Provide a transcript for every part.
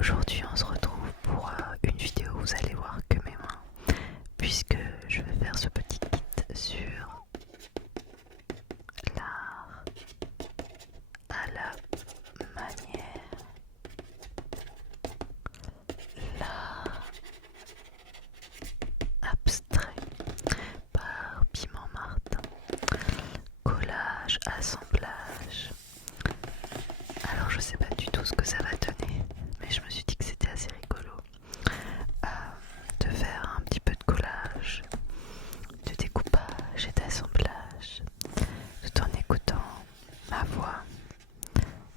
Aujourd'hui on se retrouve pour une vidéo où vous allez voir que mes mains, puisque je vais faire ce petit kit sur l'art à la manière, l'art abstrait par Piment Martin, collage, assemblage. Alors je sais pas du tout ce que ça va donner, mais je me suis dit que c'était assez rigolo de faire un petit peu de collage, de découpage et d'assemblage, tout en écoutant ma voix,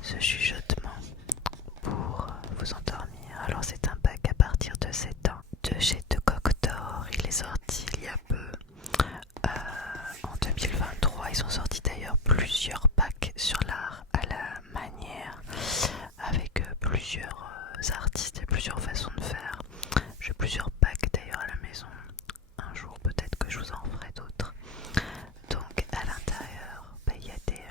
ce chuchotement pour vous endormir. Alors c'est un pack à partir de 7 ans de chez De Coctor. Il est sorti il y a peu en 2023. Ils ont sorti d'ailleurs plusieurs packs sur l'art à la manière avec plusieurs artistes et plusieurs façons de faire. J'ai plusieurs packs d'ailleurs à la maison. Un jour peut-être que je vous en ferai d'autres. Donc à l'intérieur, il y a des...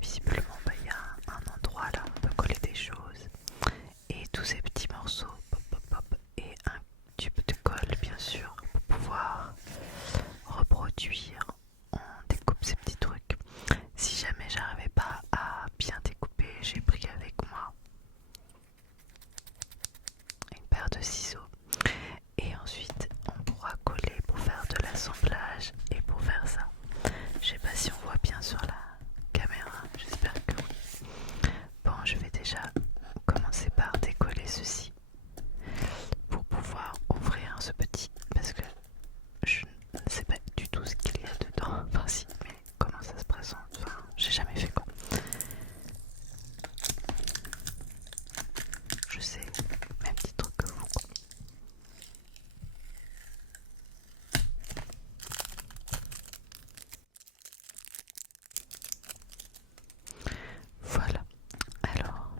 visiblement, il y a un endroit là où on peut coller des choses. Et tous ces petits morceaux, pop pop pop, et un tube de colle bien sûr, pour pouvoir reproduire. On découpe ces petits trucs. Si jamais j'arrivais pas à bien découper, j'ai pris avec moi une paire de ciseaux. Et ensuite, on pourra coller pour faire de l'assemblage et pour faire ça. Je sais pas si on voit bien sur la caméra, j'espère que oui. Bon, je vais déjà commencer par décoller ceci pour pouvoir ouvrir ce petit, parce que je ne sais pas du tout ce qu'il y a dedans. Enfin si, mais comment ça se présente, enfin j'ai jamais fait quoi. Je sais, même petit truc que vous. Voilà, alors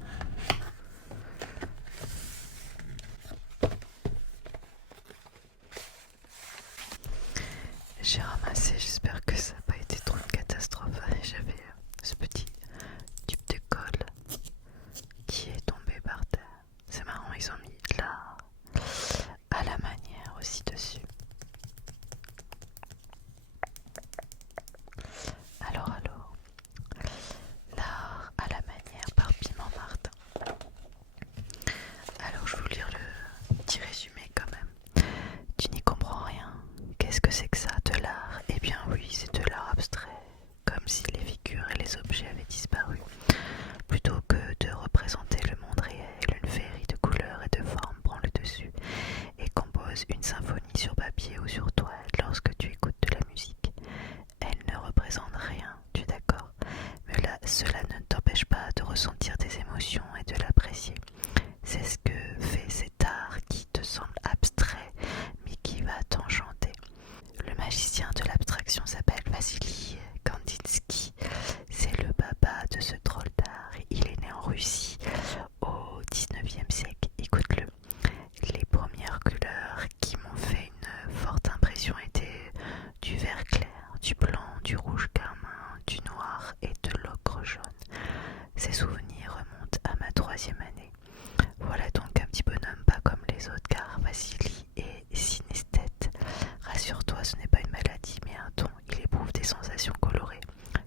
j'ai ramassé, j'espère que ça n'a pas été trop une catastrophe. J'avais ce petit tube de colle qui est tombé par terre. C'est marrant, ils ont mis l'art à la manière aussi dessus. Alors, l'art à la manière par Piment Martin. Alors je vais vous lire le petit résumé quand même. Tu n'y comprends rien. Qu'est-ce que c'est que ça, de l'art? Eh bien oui, c'est de l'art abstrait, comme si les figures et les objets avaient disparu. Plutôt que de représenter le monde réel, une féerie de couleurs et de formes prend le dessus et compose une symphonie sur papier ou sur toile lorsque tu écoutes de la musique. Elle ne représente rien, tu es d'accord? Mais là, cela ne t'empêche pas de ressentir des émotions et de l'apprécier. C'est ce que fait cet art qui te semble abstrait, mais qui va t'enchanter. Le magicien de l'abstraction s'appelle Vassili Kandinsky. C'est le baba de ce drôle d'art. Il est né en Russie au 19e siècle. Écoute-le. Les premières couleurs qui m'ont fait une forte impression étaient du vert clair, du blanc, du rouge carmin, du noir et de l'ocre jaune. Ces souvenirs remontent à ma 3e année. Voilà donc un petit bonhomme pas comme les autres, car Vassili est synesthète. Rassure-toi, ce n'est pas une maladie mais un don. Il éprouve des sensations colorées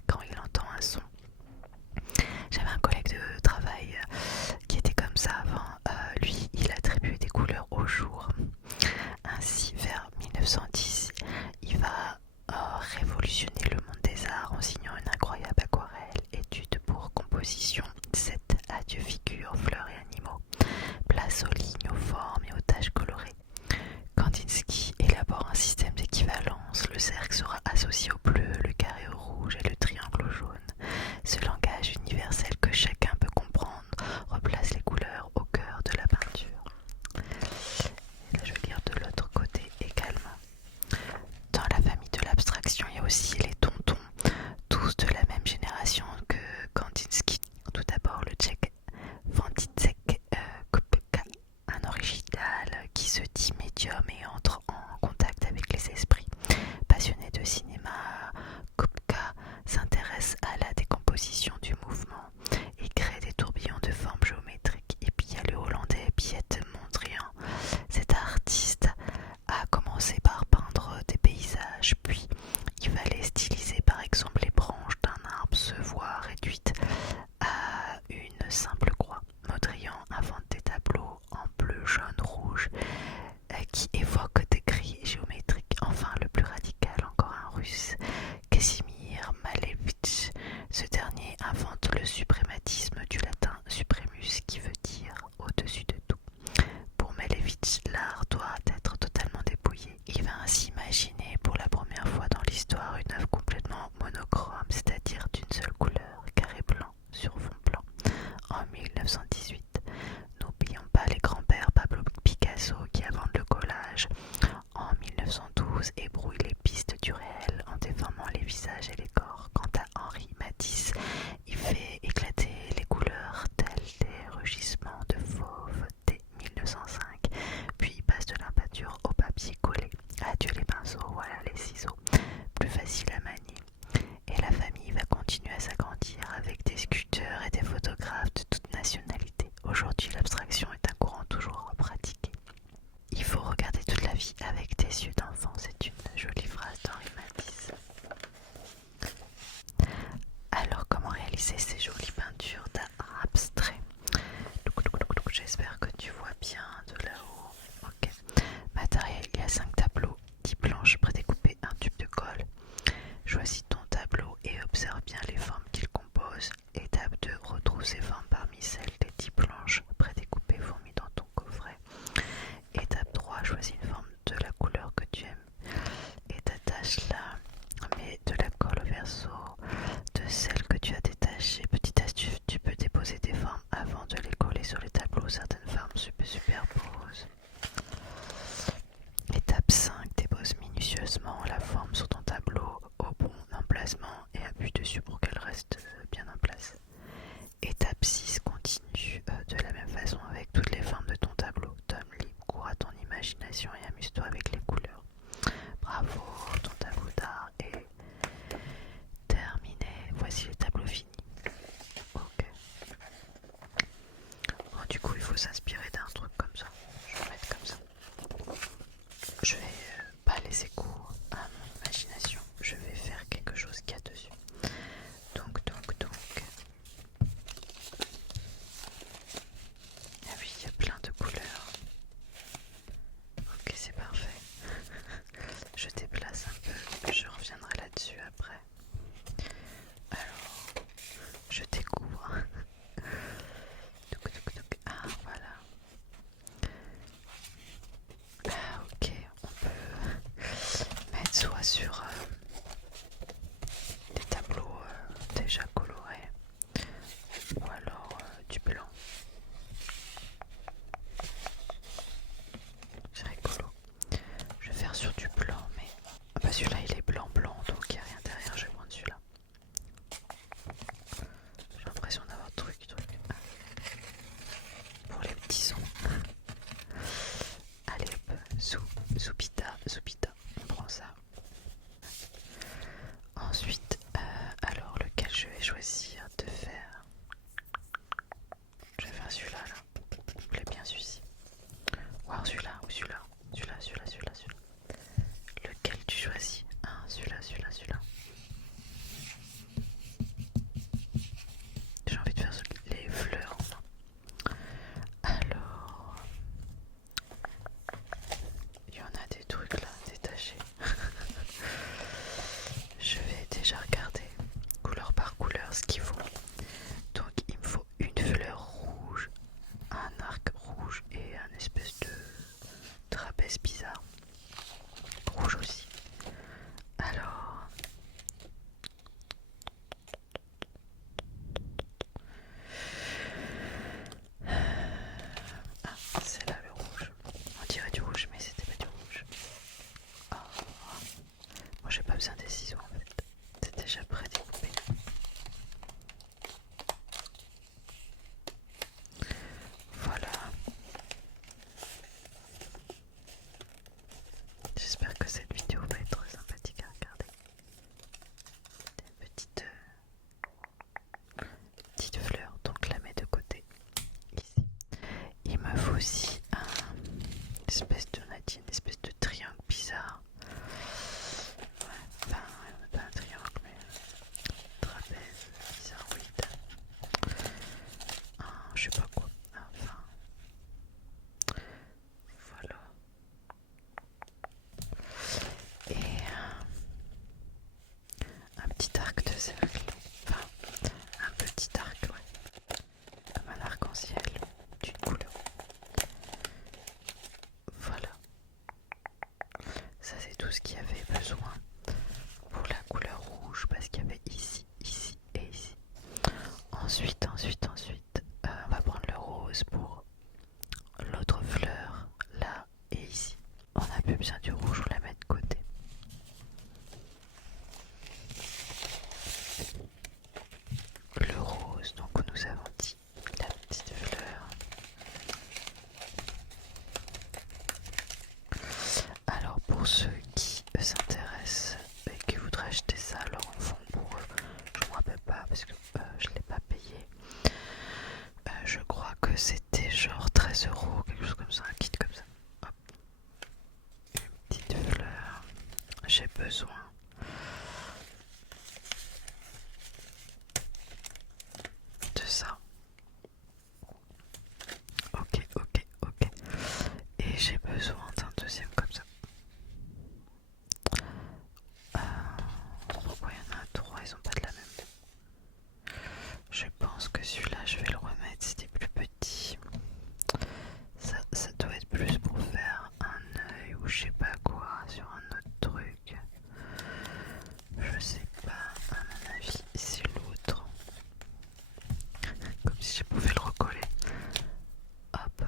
quand il entend un son. J'avais un collègue de travail qui était comme ça avant. Lui, il attribuait des couleurs au jour. Ainsi, vers 1910, il va révolutionner le monde des arts en signant une incroyable aquarelle, étude pour composition. Cette adieu figure, fleurs et Ce dernier invente le suprématisme du latin supremus qui veut dire au-dessus de tout. Pour Malevich, l'art doit être totalement dépouillé. Il va ainsi imaginer pour la première fois dans l'histoire une œuvre complètement monochrome, c'est-à-dire d'une seule couleur, carré blanc sur fond blanc, en 1918. N'oublions pas les grands-pères Pablo Picasso qui inventent le collage en 1912 et brouillent les pistes du réel en déformant les visages et les corps. Quant à Henri Matisse, il fait éclater les couleurs telles des rugissements de fauve dès 1905, puis il passe de la peinture au papier collé. Adieu les pinceaux, voilà les ciseaux, plus facile à manier. Et la famille va continuer à s'agrandir avec des sculpteurs et des photographes de toute nationalité. Aujourd'hui, l'abstraction est un courant toujours pratiqué. Il faut regarder toute la vie avec des yeux d'enfant, c'est une jolie phrase d'Henri Matisse. Alors, comment réaliser ces jolies peintures d'art abstrait? J'espère que tu vois bien de là-haut. Ok. Matériel, il y a 5 tableaux, 10 planches prédécoupées, un tube de colle. Choisis ton tableau et observe bien les formes qu'il compose. Étape 2, retrouve ces formes parmi celles des 10 planches prédécoupées fournies dans ton coffret. Étape 3, choisis une forme de la couleur que tu aimes et t'attache-la, mets de la colle au verso de celle que tu as détachée. Petite astuce, tu peux déposer des formes avant de les coller sur les tableaux, certaines formes se superposent. Étape 5, dépose minutieusement la forme sur ton tableau au bon emplacement et appuie dessus pour qu'elle reste bien en place. Étape 6, continue de la même façon avec toutes les formes de ton tableau. Donne libre cours à ton imagination et amuse-toi avec les couleurs. Bravo, ton tableau d'art est terminé. Voici le tableau fini. Ok. Bon, du coup, il faut s'inspirer d'un truc comme ça. Je vais mettre comme ça. Je vais pas laisser cours à mon imagination. Je vais faire quelque chose qu'il y a dessus. Donc. Ah oui, il y a plein de couleurs. Ok, c'est parfait. Je déplace un peu. Je reviendrai là-dessus après. Alors, je découvre. Ah, voilà. Ah, ok, on peut mettre soit sur des tableaux déjà colorés ou alors du blanc. C'est rigolo. Je vais faire sur du blanc, mais ah bah celui-là il est blanc donc il n'y a rien derrière. Je vais prendre celui-là. J'ai l'impression d'avoir truc. Pour les petits sons. Allez hop, zoupita, on prend ça. Ensuite, alors lequel je vais choisir de faire? Je vais faire celui-là là. Il plaît bien celui-ci. Ou alors celui-là, ou celui-là. Celui-là. Lequel tu choisis? Celui-là. J'ai envie de faire les fleurs. Alors, il y en a des trucs là détachés. Je vais déjà regarder couleur par couleur ce qu'il petit arc, ouais. Comme un arc-en-ciel d'une couleur. Voilà. Ça c'est tout ce qu'il y avait besoin pour la couleur rouge parce qu'il y avait ici, ici et ici. Ensuite, on va prendre le rose pour l'autre fleur là et ici. On n'a plus besoin du rouge, on la met de côté. Le rose, donc nous avons dit la petite fleur. Alors pour ceux qui s'intéressent et qui voudraient acheter ça à leur enfant pour eux, je ne me rappelle pas parce que je ne l'ai pas payé. Je crois que c'était genre 13 €, quelque chose comme ça, un kit comme ça. Hop. Une petite fleur. J'ai besoin de ça. Ok. Et j'ai besoin d'un deuxième comme ça. Pourquoi il y en a trois, ils ont pas de la même. Je pense que celui-là, je vais le remettre, c'était plus petit. Ça doit être plus pour faire un œil ou je sais pas quoi sur un autre truc. Je sais pas, à mon avis, c'est l'autre. Comme si je pouvais le recoller. Hop.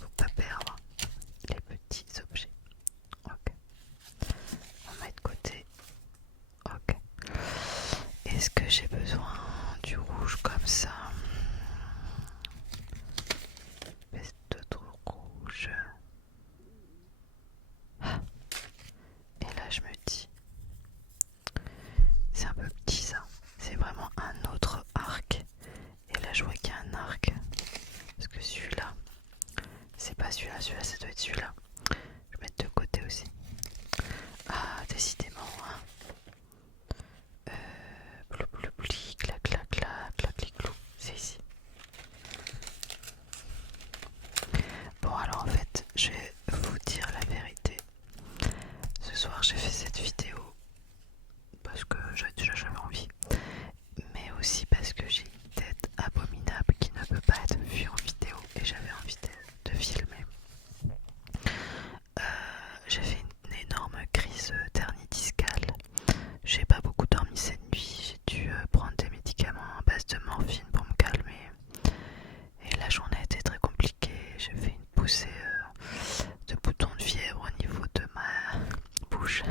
Faut pas perdre les petits objets. Ok. On met de côté. Ok. Est-ce que j'ai besoin du rouge comme ça? Est-ce d'autres rouges? Ah. Et là je me dis, c'est un peu petit ça. C'est vraiment un autre arc. Et là je vois qu'il y a un arc. Parce que celui-là, c'est pas celui-là, celui-là ça doit être celui-là. Je vais mettre de côté aussi. Ah, décidément, hein. Pli, clac, clac, clac, clac, clic, clou. C'est ici. Bon, alors en fait, je vais vous dire la vérité. Ce soir, j'ai fait cette vidéo parce que déjà j'avais envie, mais aussi parce que j'ai une tête abominable qui ne peut pas être vue en vidéo et j'avais envie de filmer. J'ai fait une énorme crise d'hernie discale. J'ai pas beaucoup dormi cette nuit. J'ai dû prendre des médicaments à base de morphine pour me calmer. Et la journée a été très compliquée. J'ai fait une poussée de boutons de fièvre au niveau de ma bouche.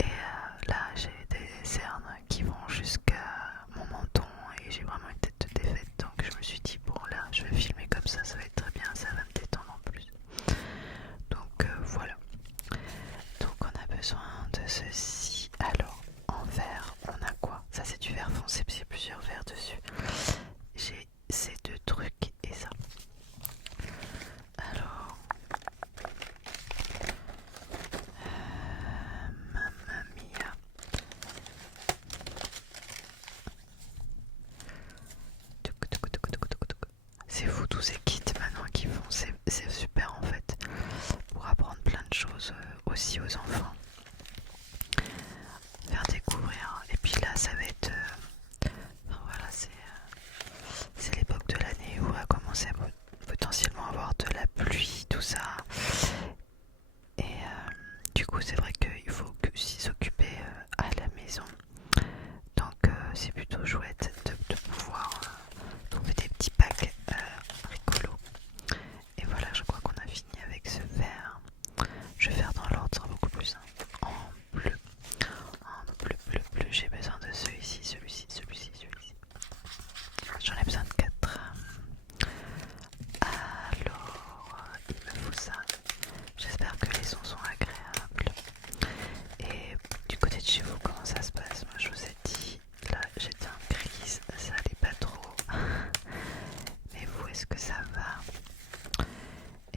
Et là, j'ai des cernes qui vont jusqu'à mon menton et j'ai vraiment une tête de défaite. Donc je me suis dit, bon là, je vais filmer comme ça va être très bien, ça va me détendre en plus. Donc voilà. Donc on a besoin de ceci. Alors en vert, on a quoi? Ça c'est du vert foncé, il y a plusieurs verts dessus. J'ai ces deux trucs et ça. Alors Mamma mia. C'est fou tous ces kits maintenant qui font, c'est super en fait pour apprendre plein de choses aussi aux enfants, faire découvrir. Et puis là ça va être voilà, c'est l'époque de l'année où on va commencer à potentiellement avoir de la pluie, tout ça. Et du coup c'est vrai qu'il faut aussi s'occuper à la maison. Donc c'est plutôt chouette de pouvoir trouver des petits packs rigolos. Et voilà, je crois qu'on a fini avec ce vert. Je vais faire dans l'ordre, ce sera beaucoup plus simple. En bleu, j'ai besoin de celui-ci, celui-ci. J'en ai besoin de 4. Alors, il me faut ça. J'espère que les sons sont agréables. Et du côté de chez vous, comment ça se passe? Moi, je vous ai dit, là, j'étais en crise, ça allait pas trop. Mais vous, est-ce que ça va?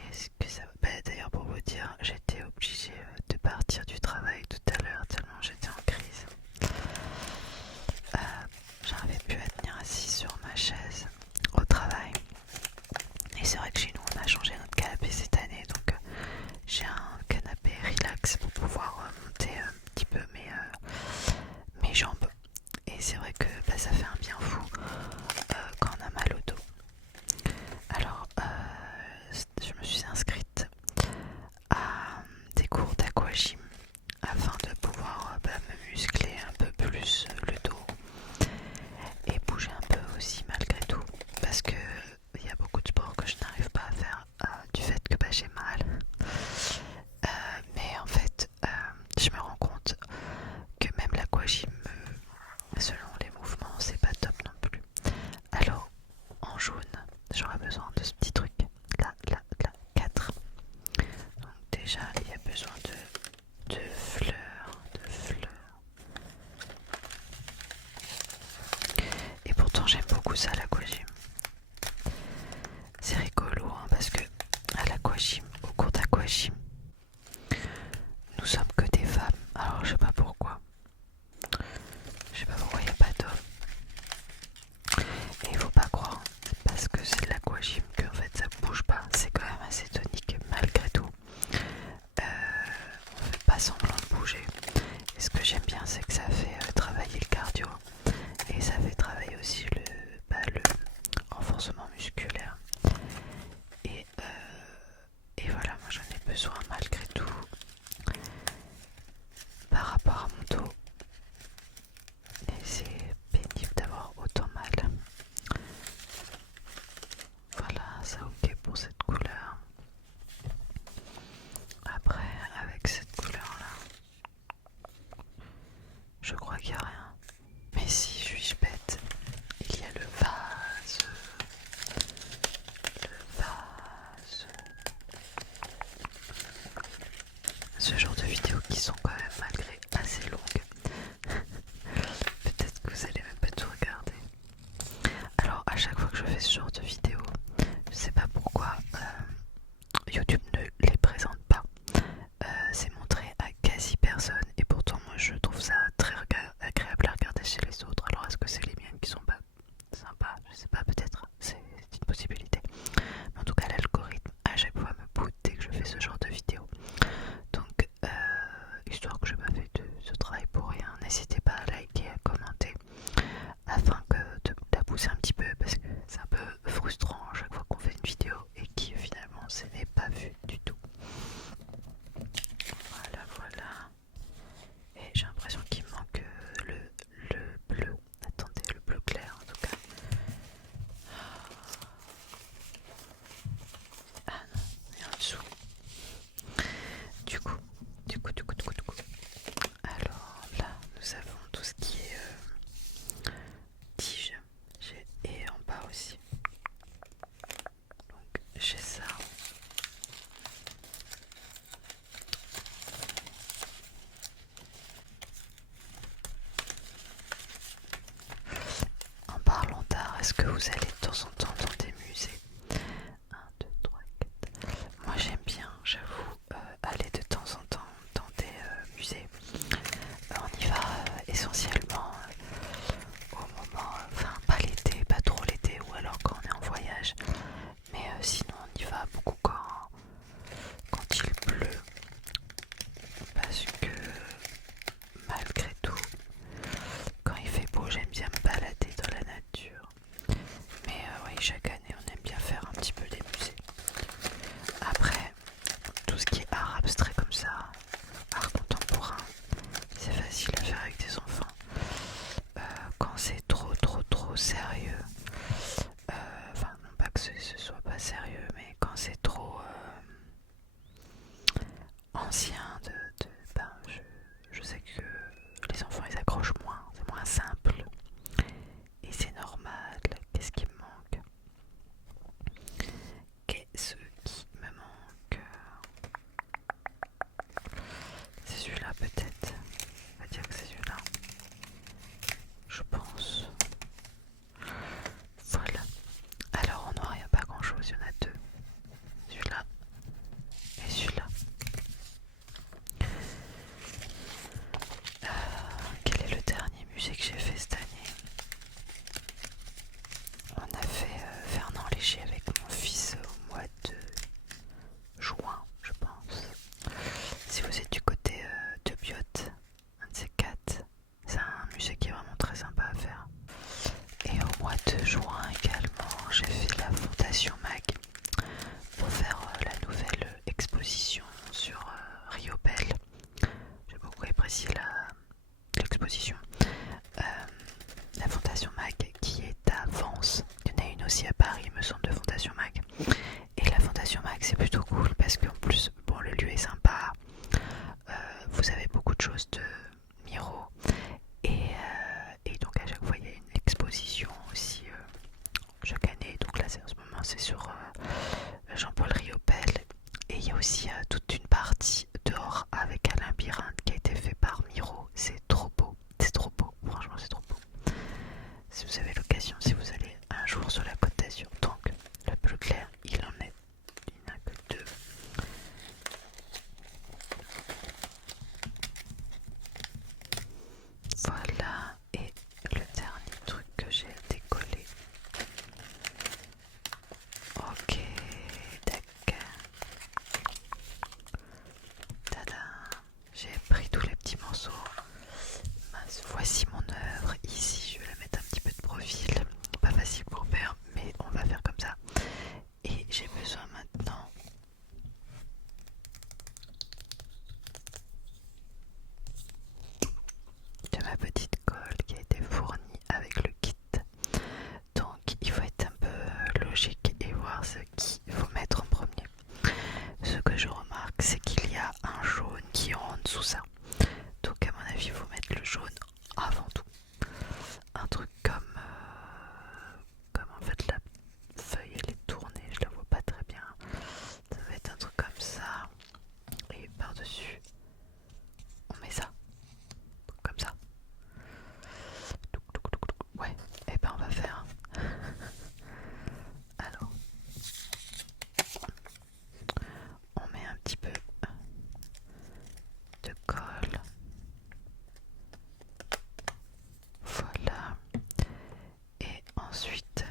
Est-ce que ça va? D'ailleurs, pour vous dire, j'étais obligée de partir du travail tout à l'heure tellement j'étais en crise. J'arrivais plus à tenir assis sur ma chaise au travail. Et c'est vrai que chez nous, on a changé notre canapé cette année, donc j'ai un canapé relax pour pouvoir monter un petit peu mes jambes. Et c'est vrai que ça fait un bien fou quand on a mal au dos. Alors, je me suis inscrite à des cours d'aquagym afin de pouvoir me muscler un peu plus le dos et bouger un peu aussi malgré tout, parce que il y a beaucoup de sports que je n'arrive pas à faire du fait que j'ai mal. Mais en fait, je me rends compte que même l'aquagym, selon les mouvements, c'est pas top non plus. Alors, en jaune, j'aurais besoin de ce petit truc. Là, 4. Donc déjà, il y a besoin de fleurs. Et pourtant, j'aime beaucoup ça, l'aquagym. C'est rigolo, hein, parce que à l'aquagym, au cours d'aquagym, nous sommes que des femmes. Alors, je sais pas pourquoi. Je sais pas pourquoi il n'y a pas d'hommes. Et il faut pas croire, parce que c'est de l'aquagym que en fait ça bouge pas. C'est quand même assez tonique malgré tout. On fait pas semblant de bouger. Et ce que j'aime bien, c'est que ça fait travailler le cardio. Et ça fait travailler aussi le renforcement musculaire. Et voilà, moi j'en ai besoin malgré tout par rapport à mon dos. Et c'est pénible d'avoir autant mal. Voilà, c'est ok pour cette couleur. Après, avec cette couleur là, je crois qu'il n'y a rien. Mais si, suis-je bête? Il y a le vase. Ce genre de vidéos qui sont quand même malgré assez longues. Peut-être que vous allez même pas tout regarder. Alors à chaque fois que je fais ce genre de vidéo, je sais pas pourquoi YouTube ne les présente pas. C'est montré à quasi personne et pourtant moi je trouve ça très agréable à regarder chez les autres. Alors est-ce que c'est les miennes qui sont pas sympas? Je sais pas, peut-être, c'est une possibilité. Mais en tout cas l'algorithme à chaque fois me boote dès que je fais ce genre de vidéo. Donc histoire que je n'ai pas fait de ce travail pour rien, n'hésitez pas à liker, à commenter afin de la pousser un petit peu, parce que c'est un peu frustrant à chaque fois qu'on fait une vidéo et qui finalement ce n'est pas vu du tout. Voilà. Et j'ai l'impression qu'il me manque le bleu. Attendez, le bleu clair en tout cas. Ah non, et en dessous. Du coup. Alors là, nous avons tout ce qui est tige et en bas aussi. Donc j'ai ça. En parlant d'art, est-ce que vous allez de temps en temps dans des musées? 1, 2, 3, 4. Moi j'aime bien, j'avoue, aller de temps en temps dans des musées. On y va essentiellement au moment, enfin pas l'été, pas trop l'été, ou alors quand on est en voyage. Mais sinon on y va beaucoup quand il pleut. Parce que malgré tout, quand il fait beau, j'aime bien me balader dans la nature. Mais oui, chaque année, on aime bien faire un petit peu des musées. Après, tout ce qui est art abstrait comme ça, art contemporain, c'est facile à faire avec des enfants. Quand c'est trop sérieux, enfin non pas que ce soit pas sérieux, mais quand c'est trop ancien, ben, je sais que les enfants ils accrochent moins, c'est moins simple. Et c'est normal. Qu'est-ce qui me manque? Qu'est-ce qui me manque? C'est celui-là peut-être. On va dire que c'est celui-là. Je pense. de juin également, j'ai fait la Fondation Mag pour faire la nouvelle exposition sur Riopelle. J'ai beaucoup apprécié l'exposition. Euh, la Fondation Mag qui est à Vence. Il y en a une aussi à Paris, me semble, de Fondation Mag. Et la Fondation Mag, c'est plutôt cool parce qu'en plus, bon, le lieu est sympa. Vous avez beaucoup de choses de Miro. Et donc à chaque fois, il y a une exposition aussi chaque année. Donc là, en ce moment, c'est sur Jean-Paul Riopelle. Et il y a aussi toute une partie dehors avec un labyrinthe qui a été fait par Miro. C'est trop beau. C'est trop beau. Franchement, c'est trop beau. Si vous avez l'occasion, si vous allez un jour sur la Côte d'Azur, donc le bleu clair, il en est, il n'y en a que 2. Voilà, et le dernier truc que j'ai décollé. Ok, d'accord. Tada, j'ai pris tous les petits morceaux. Voici mon œuvre. Ici, je vais la mettre un petit peu de profil. Pas facile pour faire, mais on va faire comme ça. Et j'ai besoin maintenant de ma petite colle qui a été fournie avec le kit. Donc il faut être un peu logique et voir ce qu'il faut mettre en premier. Ce que je remarque, c'est qu'il y a un jaune qui est en dessous ça. Donc à mon avis, il faut mettre le jaune avant tout. Un truc comme en fait la feuille elle est tournée, je la vois pas très bien. Ça va être un truc comme ça. Et par-dessus, on met ça. Comme ça. Ouais, et ben on va faire. Alors, on met un petit peu de colle. Voilà. Et ensuite,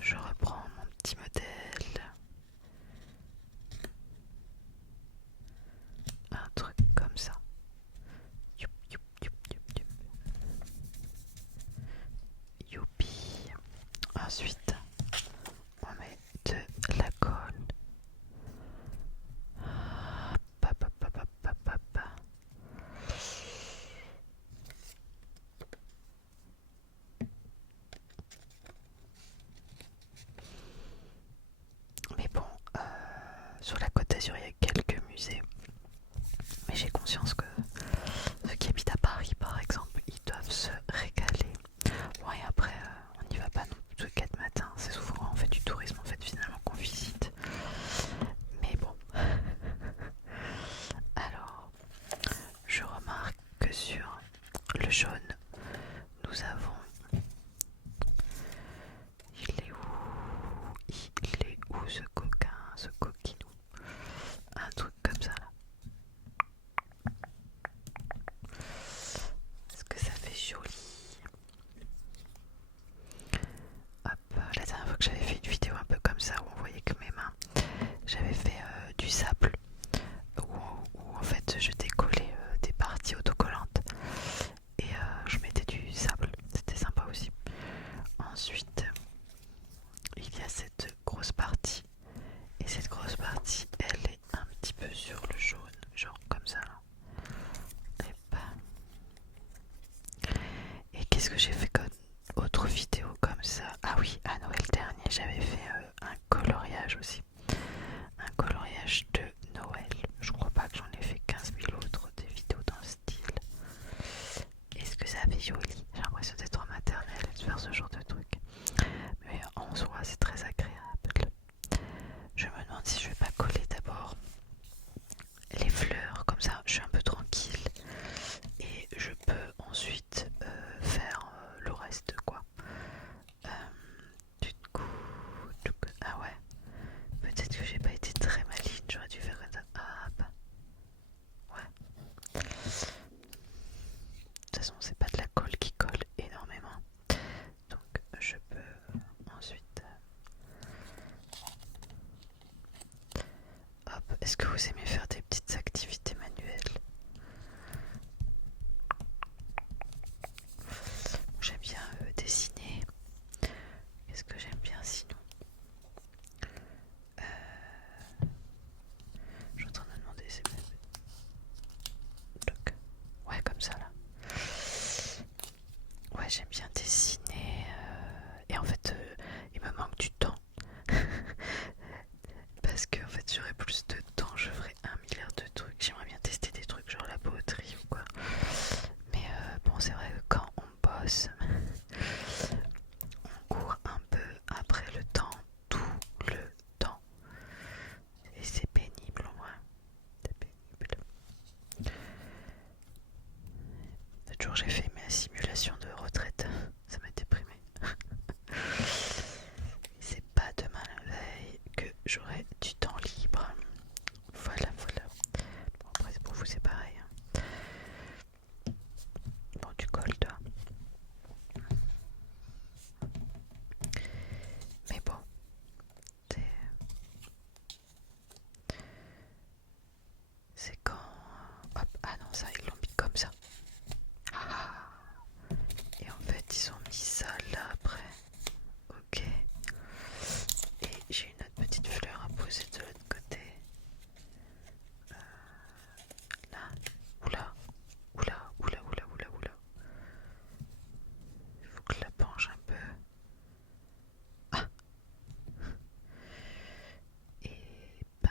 je reprends mon petit modèle. Un truc comme ça. Youp, youp, youp, youp, youp. Youpi. Ensuite, on met de la colle. Pa, pa, pa, pa, pa, pa, pa. Mais bon, sur la Côte d'Azur, il y a quelques musées. Mais j'ai conscience que ceux qui habitent à Paris, par exemple, ils doivent se régaler. Bon, et après, on n'y va pas non plus tous les 4 matins. C'est souvent quand on fait du tourisme, en fait, finalement, qu'on visite. Mais bon. Alors, je remarque que sur le jaune, nous avons... Il est où ce coquin, ce coquinou? Un truc comme ça là. Est-ce que ça fait joli? Hop, la dernière fois que j'avais fait une vidéo un peu comme ça où on voyait que mes mains, j'avais fait du sable où en fait je décollais des parties autocollantes et je mettais du sable, c'était sympa aussi. Ensuite, il y a cette grosse partie et cette grosse partie elle est un petit peu sur le jaune, genre comme ça là. Et bam. Et qu'est-ce que j'ai fait comme autre vidéo comme ça? Ah oui, à Noël dernier j'avais fait un coloriage aussi. Un coloriage de Noël. Je crois pas que j'en ai fait 15 000 autres des vidéos dans ce style. Est-ce que ça fait joli? J'ai l'impression d'être en maternelle et de faire ce genre de truc. Mais en soi c'est très agréable. Je me demande si je vais pas coller d'abord les fleurs, comme ça je suis un peu tranquille. Et je peux ensuite faire le reste quoi. Du coup, ah ouais. Peut-être que j'ai pas été très maligne, j'aurais dû faire ça. Ah bah. Ouais. De toute façon, c'est pas de la colle qui colle énormément. Donc je peux ensuite. Hop, est-ce que vous aimez faire des petites activités manuelles? J'aime bien dessiner. ouais, j'aime bien dessiner. Et en fait, il me manque du temps. Parce que en fait, j'aurais plus de temps, je ferais 1 milliard de trucs. J'aimerais bien tester des trucs genre la poterie ou quoi. Mais bon, c'est vrai que quand on bosse, on court un peu après le temps, tout le temps. Et c'est pénible en vrai. C'est pénible. L'autre jour, j'ai fait ma simulation de retraite. Ça m'a déprimé. C'est pas demain la veille que j'aurai du temps libre. Voilà, voilà. Bon, après, pour vous, c'est pareil. Hein. Bon, tu colles, toi. Mais bon, c'est quand. Hop, ah non, ça, ils l'ont mis comme ça. Ah. Et en fait, ils ont mis ça là après. Ok. Et j'ai une autre petite fleur à poser de l'autre côté. Là. Oula. Oula, oula, oula, oula, oula. Il faut que je la penche un peu. Ah. Et ben,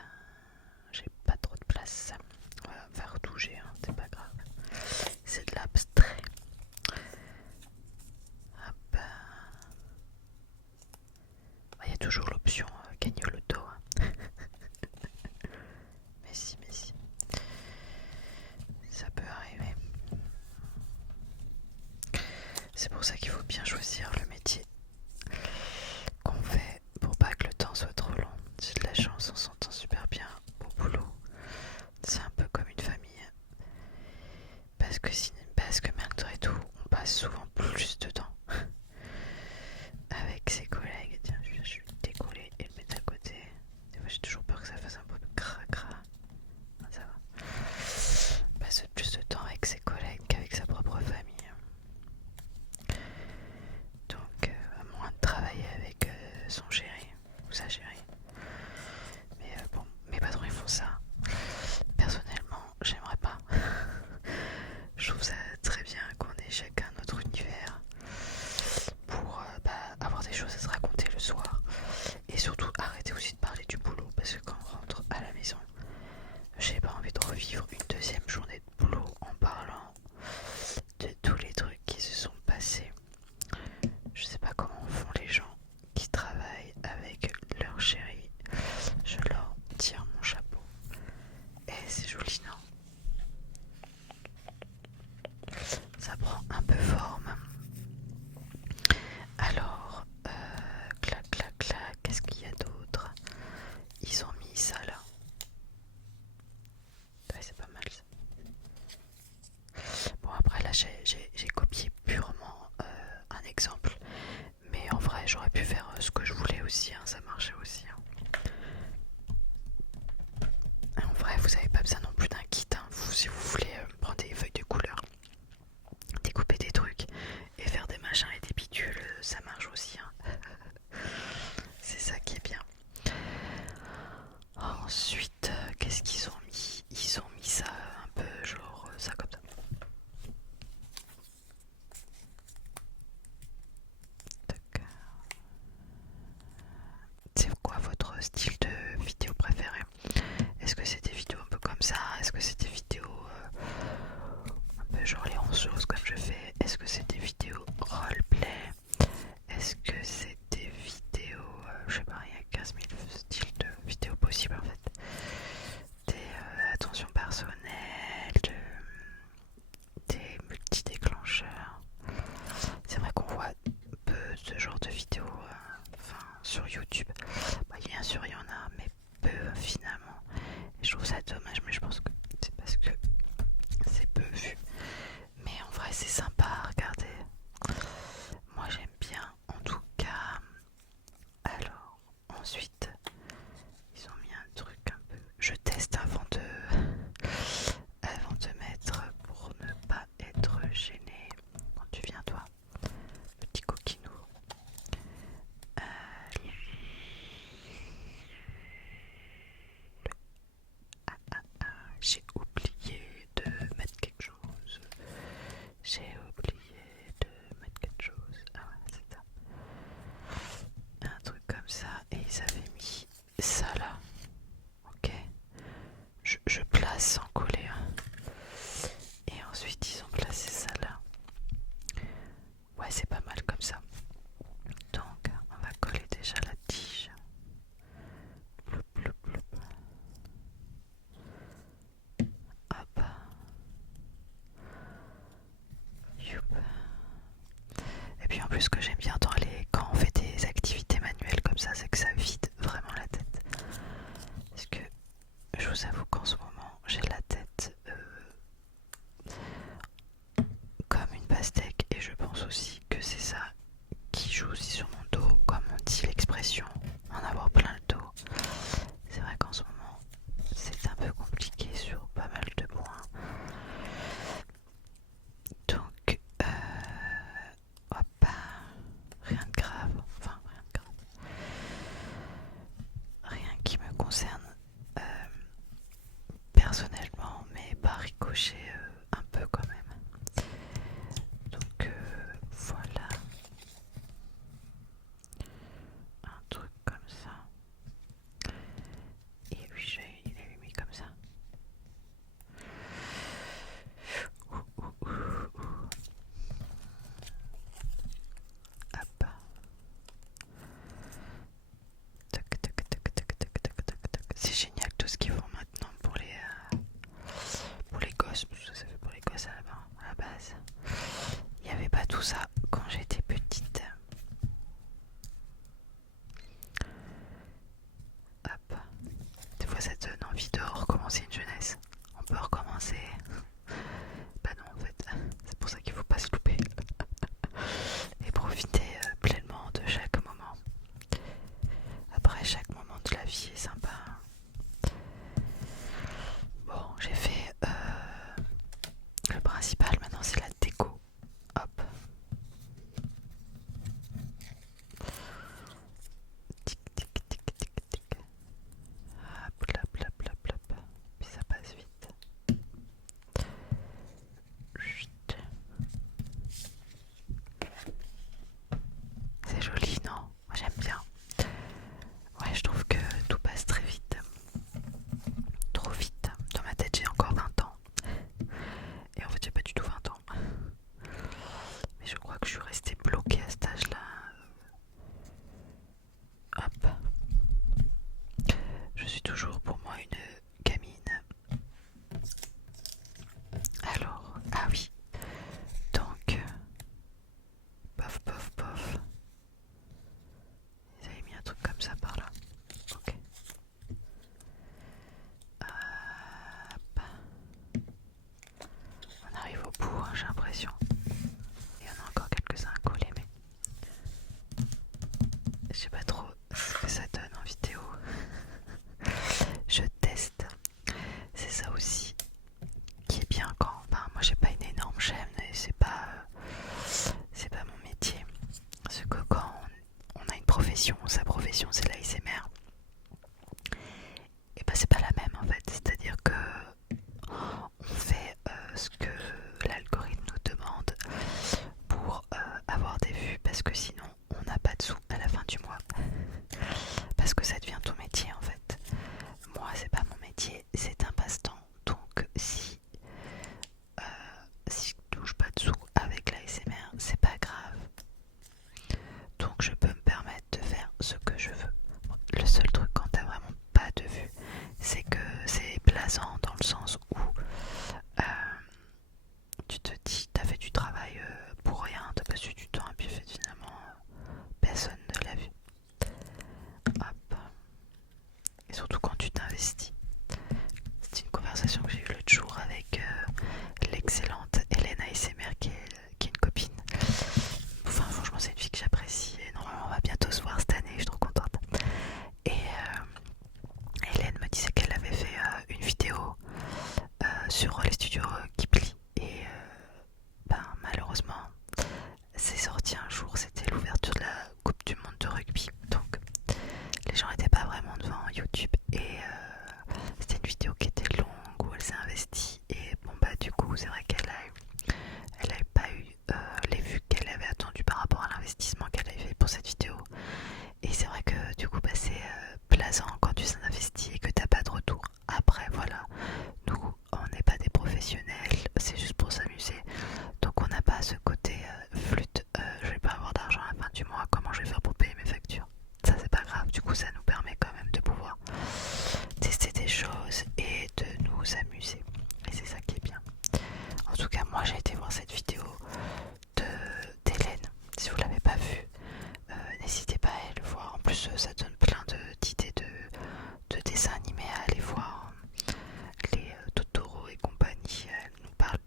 j'ai pas trop de place. On va faire toucher, hein, c'est pas grave. C'est de l'abstrait. Hop. Il y a toujours l'option gagner au loto. Hein. Mais si, mais si. Ça peut arriver. C'est pour ça qu'il faut bien choisir le métier qu'on fait pour pas que le temps soit trop long. J'ai de la chance, on s'entend super bien au boulot. C'est un peu comme une famille. Parce que malgré tout, on passe souvent plus de temps avec ses collègues. Tiens, je suis décoller et le mettre à côté. Des fois, j'ai toujours peur que ça fasse un peu de cra-cra. Non, ça va. On passe plus de temps avec ses collègues qu'avec sa propre famille. Donc, à moins de travailler avec son chéri ou sa chérie. Mais bon, mes patrons ils font ça. Personnellement, j'aimerais pas. Je trouve ça très bien qu'on ait chacun notre univers pour avoir des choses à se raconter le soir. Et surtout arrêter aussi de parler du boulot parce que quand on rentre à la maison, j'ai pas envie de revivre une deuxième journée de boulot en parlant de tous les trucs qui se sont passés. Je sais pas comment font les gens qui travaillent avec leur chérie. Je leur tire mon chapeau. Et c'est joli, non? Ça prend un peu forme. Alors, clac, clac, clac, qu'est-ce qu'il y a d'autre? Ils ont mis ça là. Ouais, c'est pas mal ça. Bon, après là, j'ai copié purement un exemple. Mais en vrai, j'aurais pu faire ce que je voulais aussi, hein, ça marchait aussi. Hein. En vrai, vous n'avez pas besoin non plus d'un kit. Hein. Si vous voulez prendre des feuilles de couleur, découper des trucs et faire des machins et des bidules, ça marche aussi. Hein. C'est ça qui est bien. Ensuite, qu'est-ce qu'ils ont mis? Ils ont mis ça un peu genre ça comme ça. C'est quoi votre style de vidéo préféré? Est-ce que c'est des vidéos un peu comme ça? Est-ce que c'est des vidéos un peu genre les 11 choses comme je fais? Est-ce que c'est des vidéos roleplay? Est-ce que c'est des vidéos, je sais pas, il y a 15 000 styles de vidéos possibles en fait. Des attentions personnelles, des multi-déclencheurs. C'est vrai qu'on voit peu ce genre de vidéos sur YouTube. Bah, bien sûr il y en a, mais peu finalement. Et je trouve ça dommage, mais je pense que c'est parce que c'est peu vu. Mais en vrai c'est sympa à regarder. Moi j'aime bien en tout cas. Alors ensuite ils ont mis un truc un peu. Je teste avant de mettre pour ne pas être gêné. Quand tu viens toi, petit coquinou. Ouais, c'est pas mal comme ça. Donc, on va coller déjà la tige. Ploup, ploup, ploup. Hop. Youp. Et puis en plus, ce que j'aime bien quand on fait des activités manuelles comme ça, c'est que ça vide vraiment la tête. Parce que je vous avoue qu'en ce moment, j'ai la tête comme une pastèque, et je pense aussi que c'est ça qui joue aussi sur mon dos, comme on dit l'expression, en avoir plein le dos. C'est vrai qu'en ce moment, c'est un peu compliqué sur pas mal de points. Donc, hop, rien de grave, enfin rien de grave. Rien qui me concerne personnellement, mais par ricochet un peu quand même. Donc voilà, un truc comme ça. Et oui, il est mis comme ça. Ouh, ouh, ouh, ouh. Hop. Tac, tac, tac, tac, tac, tac, tac, tac. C'est génial tout ce qu'ils font maintenant pour les gosses, parce que ça fait pour les gosses à la base. Il n'y avait pas tout ça quand j'étais petite. Hop. Des fois ça te donne envie de recommencer une jeunesse. On peut recommencer. Bah non en fait, c'est pour ça qu'il faut pas se louper. Et profiter pleinement de chaque moment. Après, chaque moment de la vie est sympa. Bon, j'ai fait le principal, maintenant c'est la déco. Hop. Tic, tic, tic, tic, tic. Hop, hop, hop, hop, hop. Puis ça passe vite. Chut. C'est joli, non? Moi j'aime bien. Ouais, je trouve que tout passe très vite. Trop vite. Dans ma tête, j'ai encore 20 ans. Et en fait, j'ai pas du tout 20 ans. Mais je crois que je suis restée bloquée à cet âge-là. Hop. Je suis toujours pour moi une gamine. Alors, ah oui. Donc, pof, pof, pof. Ils avaient mis un truc comme ça par là. Ok. Hop. On arrive au bout, hein, j'ai l'impression. Il y en a encore quelques-uns à coller, mais je sais pas trop ce que ça donne en vidéo. Je teste. C'est ça aussi qui est bien quand. Enfin, moi j'ai pas une énorme chaîne et c'est pas mon métier. Parce que quand on a une profession, sa profession c'est l'ASMR, et bah c'est pas la même en fait. C'est-à-dire que on fait ce que l'algorithme nous demande pour avoir des vues, parce que sinon on n'a pas de sous à la fin du mois. Parce que ça devient ton métier en fait. Moi c'est pas mon métier, c'est un passe-temps. Donc si je touche pas de sous avec l'ASMR, c'est pas grave. Donc je peux me permettre de faire ce ça donne plein d'idées de dessins animés à aller voir. Les Totoro et compagnie, elle nous parle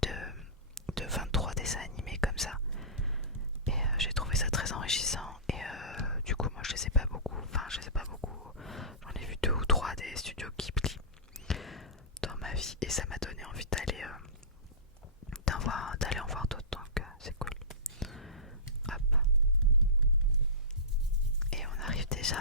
de 23 dessins animés comme ça. Et j'ai trouvé ça très enrichissant. Et du coup, moi je les ai pas beaucoup. Enfin, je les ai pas beaucoup. J'en ai vu 2 ou 3 des studios Ghibli dans ma vie. Et ça m'a donné envie d'aller en voir d'autres. Donc c'est cool. Hop. Et on arrive déjà